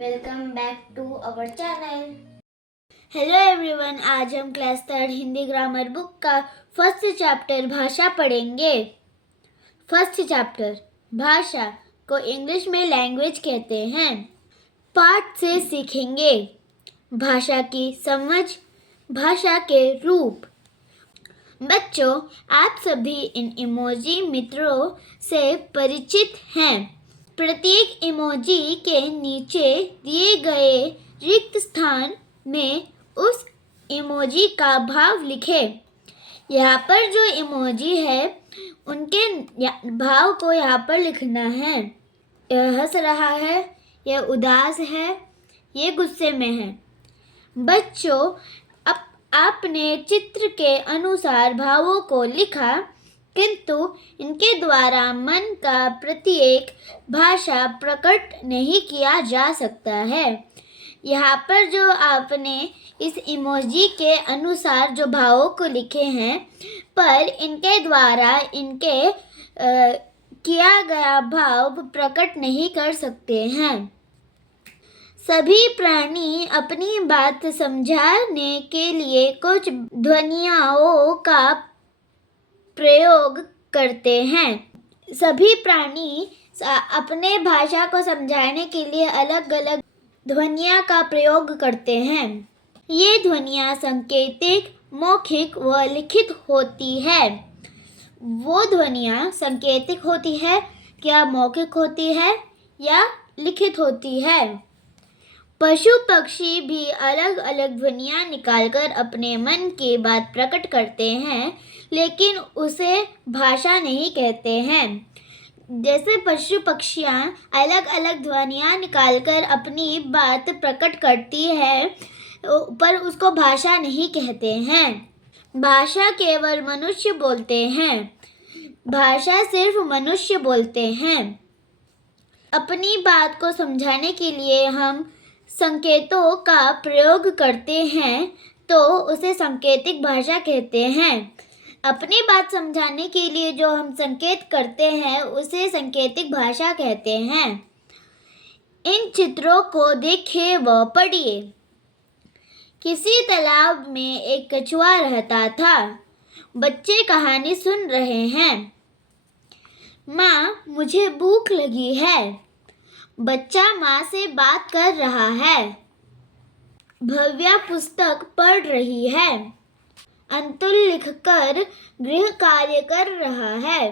Welcome back to our channel. Hello everyone, आज हम class 3 Hindi grammar book का first chapter भाषा पढ़ेंगे। फर्स्ट चैप्टर भाषा को इंग्लिश में लैंग्वेज कहते हैं। पाठ से सीखेंगे भाषा की समझ, भाषा के रूप। बच्चों, आप सभी इन इमोजी मित्रों से परिचित हैं। प्रत्येक इमोजी के नीचे दिए गए रिक्त स्थान में उस इमोजी का भाव लिखें। यहाँ पर जो इमोजी है उनके भाव को यहाँ पर लिखना है। यह हंस रहा है, यह उदास है, ये गुस्से में है। बच्चों, आपने चित्र के अनुसार भावों को लिखा, किंतु इनके द्वारा मन का प्रत्येक भाषा प्रकट नहीं किया जा सकता है। यहाँ पर जो आपने इस इमोजी के अनुसार जो भावों को लिखे हैं, पर इनके द्वारा इनके किया गया भाव प्रकट नहीं कर सकते हैं। सभी प्राणी अपनी बात समझाने के लिए कुछ ध्वनियों का प्रयोग करते हैं। सभी प्राणी अपने भाषा को समझाने के लिए अलग अलग ध्वनियों का प्रयोग करते हैं। ये ध्वनियाँ सांकेतिक, मौखिक व लिखित होती है। वो ध्वनियाँ सांकेतिक होती है या मौखिक होती है या लिखित होती है। पशु पक्षी भी अलग अलग ध्वनियाँ निकालकर अपने मन की बात प्रकट करते हैं, लेकिन उसे भाषा नहीं कहते हैं। जैसे पशु पक्षियाँ अलग अलग ध्वनियाँ निकालकर अपनी बात प्रकट करती है, पर उसको भाषा नहीं कहते हैं। भाषा केवल मनुष्य बोलते हैं। भाषा सिर्फ मनुष्य बोलते हैं। अपनी बात को समझाने के लिए हम संकेतों का प्रयोग करते हैं, तो उसे सांकेतिक भाषा कहते हैं। अपनी बात समझाने के लिए जो हम संकेत करते हैं उसे सांकेतिक भाषा कहते हैं। इन चित्रों को देखिए व पढ़िए। किसी तालाब में एक कछुआ रहता था। बच्चे कहानी सुन रहे हैं। माँ, मुझे भूख लगी है। बच्चा माँ से बात कर रहा है। भव्या पुस्तक पढ़ रही है। अंतुल लिखकर गृह कार्य कर रहा है।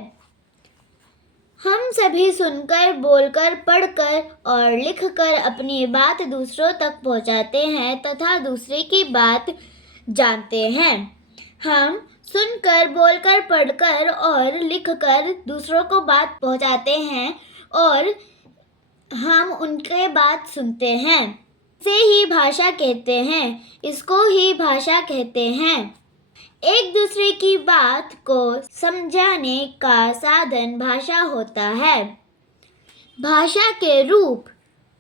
हम सभी सुनकर, बोलकर, पढ़कर और लिखकर अपनी बात दूसरों तक पहुँचाते हैं तथा दूसरे की बात जानते हैं। हम सुनकर, बोलकर, पढ़कर और लिखकर दूसरों को बात पहुँचाते हैं और हम उनके बात सुनते हैं। इसे ही भाषा कहते हैं। इसको ही भाषा कहते हैं। एक दूसरे की बात को समझाने का साधन भाषा होता है। भाषा के रूप।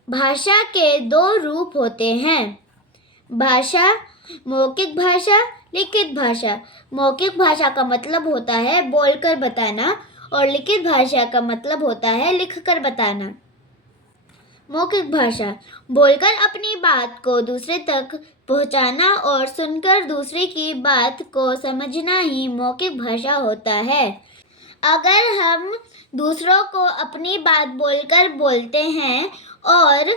भाषा के दो रूप होते हैं। भाषा, मौखिक भाषा, लिखित भाषा। मौखिक भाषा का मतलब होता है बोलकर बताना और लिखित भाषा का मतलब होता है लिखकर बताना। मौखिक भाषा, बोलकर अपनी बात को दूसरे तक पहुंचाना और सुनकर दूसरे की बात को समझना ही मौखिक भाषा होता है। अगर हम दूसरों को अपनी बात बोलकर बोलते हैं और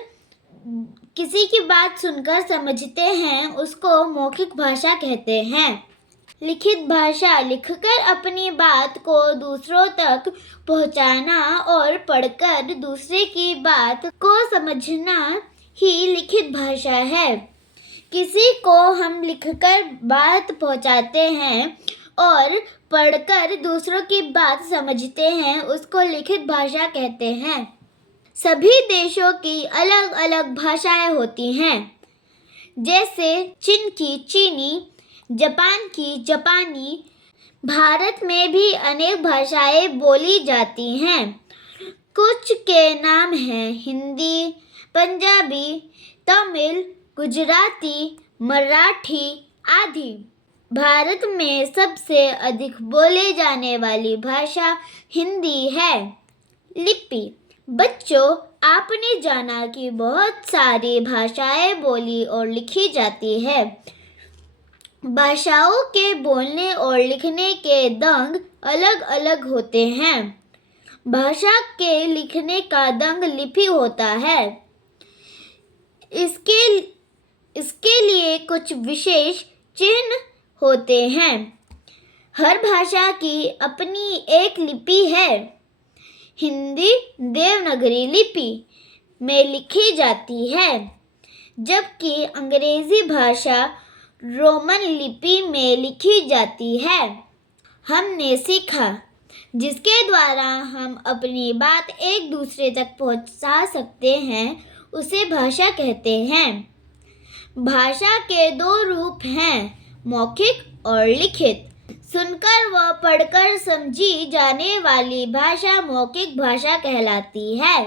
किसी की बात सुनकर समझते हैं, उसको मौखिक भाषा कहते हैं। लिखित भाषा, लिखकर अपनी बात को दूसरों तक पहुंचाना और पढ़कर दूसरे की बात को समझना ही लिखित भाषा है। किसी को हम लिखकर बात पहुंचाते हैं और पढ़कर दूसरों की बात समझते हैं, उसको लिखित भाषा कहते हैं। सभी देशों की अलग अलग भाषाएं होती हैं। जैसे चीन की चीनी, जापान की जापानी। भारत में भी अनेक भाषाएं बोली जाती हैं। कुछ के नाम हैं हिंदी, पंजाबी, तमिल, गुजराती, मराठी आदि। भारत में सबसे अधिक बोले जाने वाली भाषा हिंदी है। लिपि। बच्चों, आपने जाना कि बहुत सारी भाषाएं बोली और लिखी जाती है। भाषाओं के बोलने और लिखने के ढंग अलग अलग होते हैं। भाषा के लिखने का ढंग लिपि होता है। इसके लिए कुछ विशेष चिन्ह होते हैं। हर भाषा की अपनी एक लिपि है। हिंदी देवनागरी लिपि में लिखी जाती है, जबकि अंग्रेजी भाषा रोमन लिपि में लिखी जाती है। हमने सीखा जिसके द्वारा हम अपनी बात एक दूसरे तक पहुंचा सकते हैं उसे भाषा कहते हैं। भाषा के दो रूप हैं, मौखिक और लिखित। सुनकर व पढ़कर समझी जाने वाली भाषा मौखिक भाषा कहलाती है।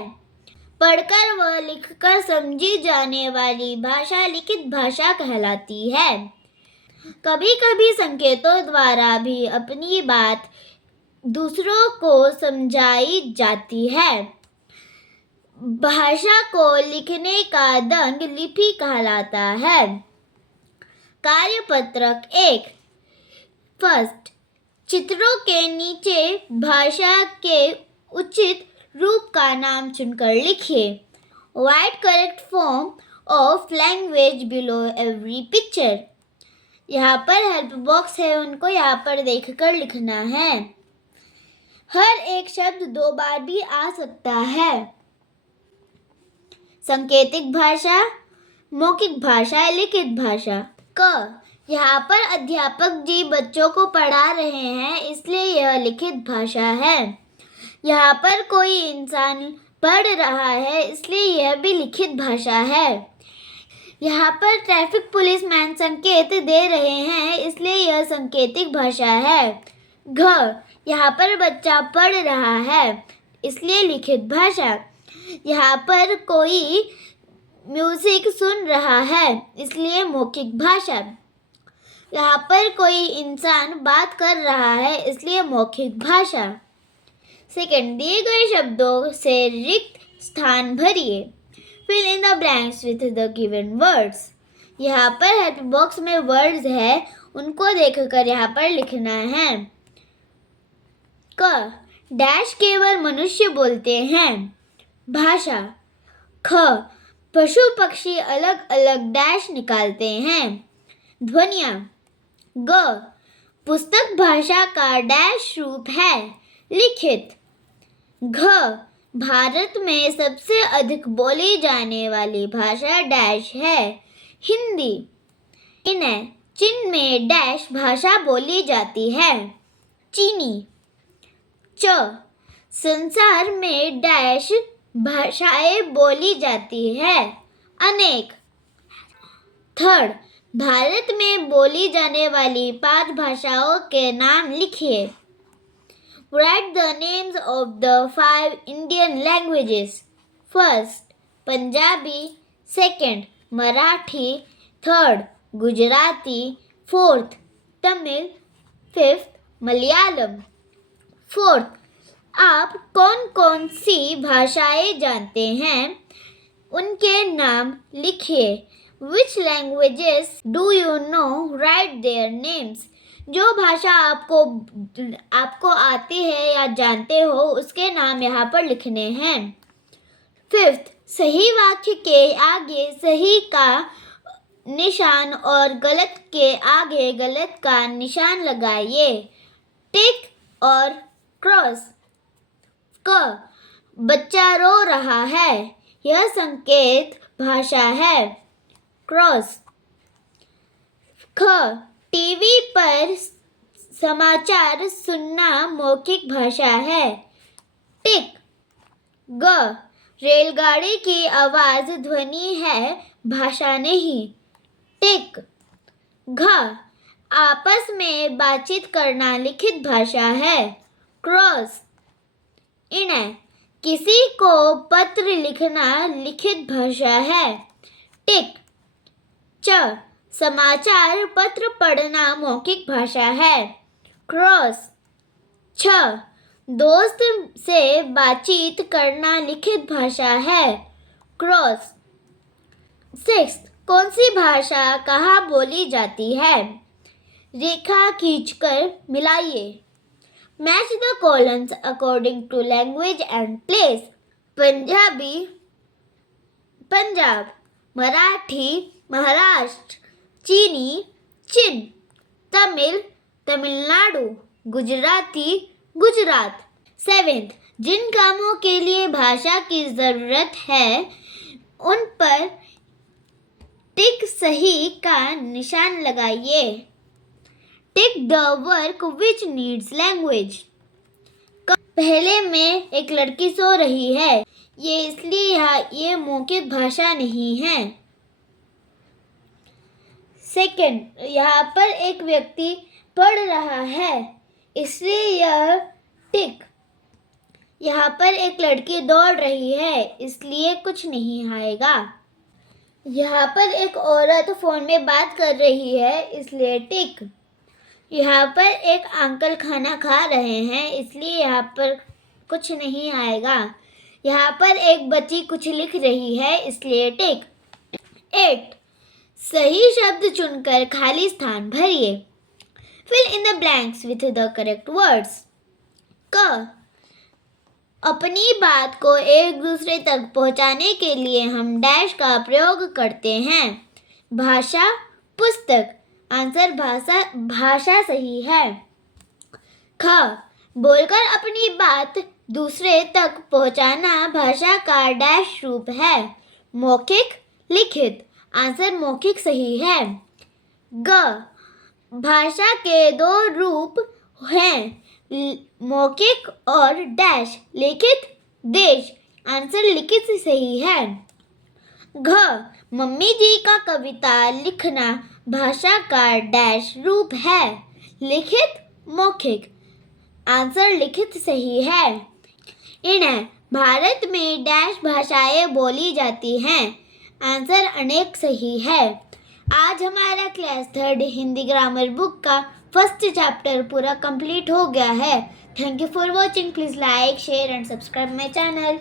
पढ़कर व लिखकर समझी जाने वाली भाषा लिखित भाषा कहलाती है। कभी कभी संकेतों द्वारा भी अपनी बात दूसरों को समझाई जाती है। भाषा को लिखने का ढंग लिपि कहलाता है। कार्यपत्रक 1। फर्स्ट, चित्रों के नीचे भाषा के उचित रूप का नाम चुनकर लिखिए। Right correct form of language below every picture. यहाँ पर हेल्प बॉक्स है, उनको यहाँ पर देखकर लिखना है। हर एक शब्द 2 बार भी आ सकता है। संकेतिक भाषा, मौखिक भाषा, लिखित भाषा। क, यहाँ पर अध्यापक जी बच्चों को पढ़ा रहे हैं, इसलिए यह लिखित भाषा है। यहाँ पर कोई इंसान पढ़ रहा है, इसलिए यह भी लिखित भाषा है। यहाँ पर ट्रैफिक पुलिसमैन संकेत दे रहे हैं, इसलिए यह संकेतिक भाषा है। घ, यहाँ पर बच्चा पढ़ रहा है, इसलिए लिखित भाषा। यहाँ पर कोई म्यूजिक सुन रहा है, इसलिए मौखिक भाषा। यहाँ पर कोई इंसान बात कर रहा है, इसलिए मौखिक भाषा। सेकंड, दिए गए शब्दों से रिक्त स्थान भरिए। Fill in the blanks with the given words. यहाँ पर हेल्प बॉक्स में वर्ड्स है, उनको देखकर यहाँ पर लिखना है। क, डैश केवल मनुष्य बोलते हैं। भाषा। ख, पशु पक्षी अलग अलग डैश निकालते हैं। ध्वनियाँ। ग, पुस्तक भाषा का डैश रूप है। लिखित। घ, भारत में सबसे अधिक बोली जाने वाली भाषा डैश है, हिंदी। इन्हें चीन में डैश भाषा बोली जाती है, चीनी। च, संसार में डैश भाषाएं बोली जाती है, अनेक। थर्ड, भारत में बोली जाने वाली 5 भाषाओं के नाम लिखिए। Write the names of the 5 Indian languages. First, Punjabi. Second, Marathi. Third, Gujarati. Fourth, Tamil. Fifth, Malayalam. Fourth, आप कौन कौन सी भाषाएं जानते हैं, उनके नाम लिखिए। Which languages do you know? Write their names. जो भाषा आपको आती है या जानते हो, उसके नाम यहाँ पर लिखने हैं। फिफ्थ, सही वाक्य के आगे सही का निशान और गलत के आगे गलत का निशान लगाइए, टिक और क्रॉस। क, बच्चा रो रहा है, यह संकेत भाषा है, क्रॉस। ख, टीवी पर समाचार सुनना मौखिक भाषा है, टिक। ग, रेलगाड़ी की आवाज ध्वनि है, भाषा नहीं, टिक। घ, आपस में बातचीत करना लिखित भाषा है, क्रॉस। इन्हें किसी को पत्र लिखना लिखित भाषा है, टिक। च, समाचार पत्र पढ़ना मौखिक भाषा है, क्रॉस। छ, दोस्त से बातचीत करना लिखित भाषा है। क्रॉस। 6. कौन सी भाषा कहाँ बोली जाती है? रेखा खींचकर मिलाइए। Match the columns according to language and place. Punjabi Punjab, Marathi Maharashtra, चीनी चीन, तमिल तमिलनाडु, गुजराती गुजरात। 7. जिन कामों के लिए भाषा की ज़रूरत है उन पर टिक सही का निशान लगाइए। Tick the work which needs language. पहले में एक लड़की सो रही है, ये इसलिए ये मौखिक भाषा नहीं है। सेकंड, यहाँ पर एक व्यक्ति पढ़ रहा है, इसलिए यह टिक। यहाँ पर एक लड़की दौड़ रही है, इसलिए कुछ नहीं आएगा। यहाँ पर एक औरत फोन में बात कर रही है, इसलिए टिक। यहाँ पर एक अंकल खाना खा रहे हैं, इसलिए यहाँ पर कुछ नहीं आएगा। यहाँ पर एक बच्ची कुछ लिख रही है, इसलिए टिक। 8. सही शब्द चुनकर खाली स्थान भरिए। Fill in the blanks with the correct words. क. अपनी बात को एक दूसरे तक पहुंचाने के लिए हम डैश का प्रयोग करते हैं। भाषा पुस्तक। आंसर भाषा सही है। ख. बोलकर अपनी बात दूसरे तक पहुंचाना भाषा का डैश रूप है। मौखिक लिखित। आंसर मौखिक सही है। ग. भाषा के 2 रूप हैं, मौखिक और डैश लिखित देश। आंसर लिखित सही है। घ. मम्मी जी का कविता लिखना भाषा का डैश रूप है, लिखित मौखिक। आंसर लिखित सही है। इण. भारत में डैश भाषाएं बोली जाती हैं। आंसर अनेक सही है। आज हमारा क्लास 3 हिंदी ग्रामर बुक का फर्स्ट चैप्टर पूरा कंप्लीट हो गया है। Thank you for watching. Please like share and subscribe my channel.